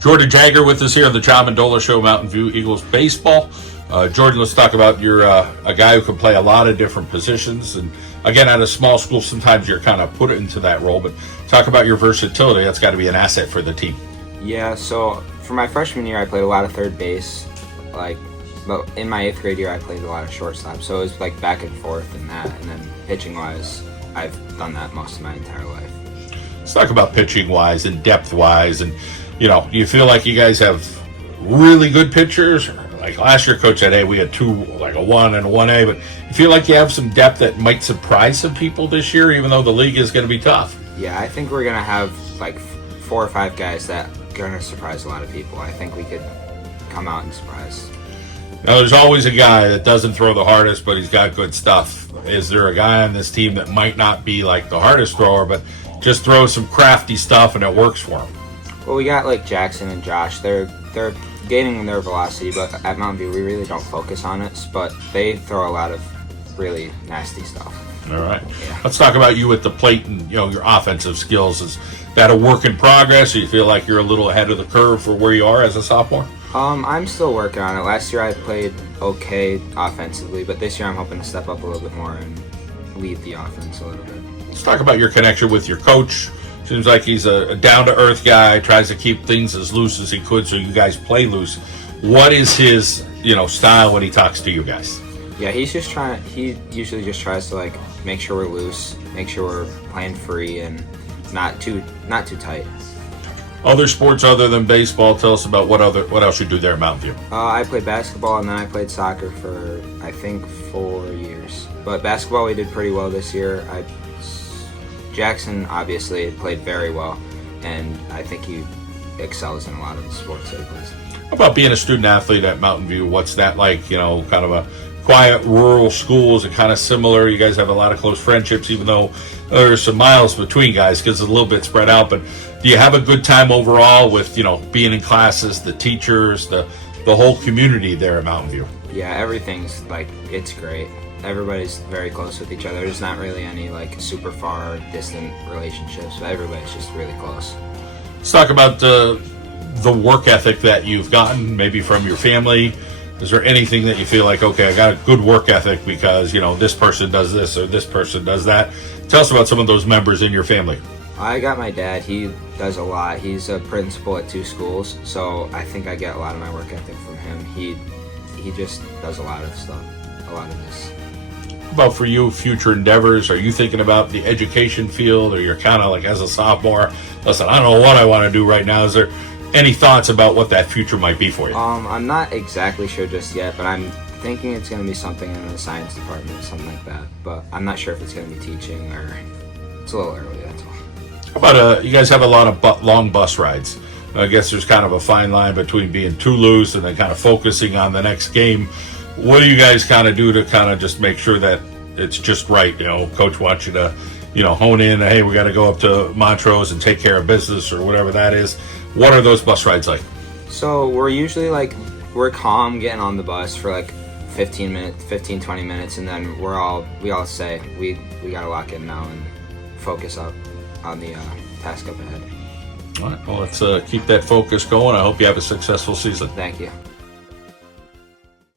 Jordan Jagger with us here on the John Mendola Show, Mountain View Eagles baseball. Jordan, let's talk about you're a guy who can play a lot of different positions, and again, at a small school, sometimes you're kind of put into that role. But talk about your versatility. That's got to be an asset for the team. Yeah. So for my freshman year, I played a lot of third base. But in my 8th grade year, I played a lot of shortstop. So it was like back and forth in that, and then pitching wise, I've done that most of my entire life. Let's talk about pitching wise and depth wise, and do you feel like you guys have really good pitchers? Like last year, Coach said, hey, we had two, like a 1 and a 1A, but you feel like you have some depth that might surprise some people this year, even though the league is going to be tough. Yeah, I think we're going to have like 4 or 5 guys that are going to surprise a lot of people. I think we could come out and surprise. Now, there's always a guy that doesn't throw the hardest, but he's got good stuff. Is there a guy on this team that might not be like the hardest thrower, but just throws some crafty stuff and it works for him? Well, we got like Jackson and Josh. They're gaining their velocity, but at Mountain View we really don't focus on it. But they throw a lot of really nasty stuff. All right. Yeah. Let's talk about you at the plate and your offensive skills. Is that a work in progress, or you feel like you're a little ahead of the curve for where you are as a sophomore? I'm still working on it. Last year I played okay offensively, but this year I'm hoping to step up a little bit more and lead the offense a little bit. Let's talk about your connection with your coach. Seems like he's a down-to-earth guy, tries to keep things as loose as he could so you guys play loose. What is his, style when he talks to you guys? Yeah, he usually just tries to like make sure we're loose, make sure we're playing free and not too tight. Other sports other than baseball, tell us about what else you do there at Mountain View. I played basketball and then I played soccer for I think 4 years. But basketball we did pretty well this year. Jackson obviously played very well, and I think he excels in a lot of the sports that he plays. How about being a student athlete at Mountain View? What's that like? Kind of a quiet rural school. Is it kind of similar? You guys have a lot of close friendships, even though there's some miles between guys because it's a little bit spread out. But do you have a good time overall with being in classes, the teachers, the whole community there at Mountain View? Yeah, everything's it's great. Everybody's very close with each other. There's not really any super far distant relationships. Everybody's just really close. Let's talk about the work ethic that you've gotten, maybe from your family. Is there anything that you feel like, okay, I got a good work ethic because this person does this or this person does that? Tell us about some of those members in your family. I got my dad. He does a lot. He's a principal at 2 schools, so I think I get a lot of my work ethic from him. He just does a lot of stuff, a lot of this. How about for you, future endeavors? Are you thinking about the education field, or you're kind of like, as a sophomore, listen, I don't know what I want to do right now? Is there any thoughts about what that future might be for you? I'm not exactly sure just yet, but I'm thinking it's going to be something in the science department or something like that. But I'm not sure if it's going to be teaching or it's a little early, that's all. How about you guys have a lot of long bus rides. I guess there's kind of a fine line between being too loose and then kind of focusing on the next game. What do you guys kind of do to kind of just make sure that it's just right? Coach wants you to, hone in. Hey, we got to go up to Montrose and take care of business or whatever that is. What are those bus rides like? So we're usually we're calm getting on the bus for 15, 20 minutes, and then we all say we got to lock in now and focus up on the task up ahead. All right. Well, let's keep that focus going. I hope you have a successful season. Thank you.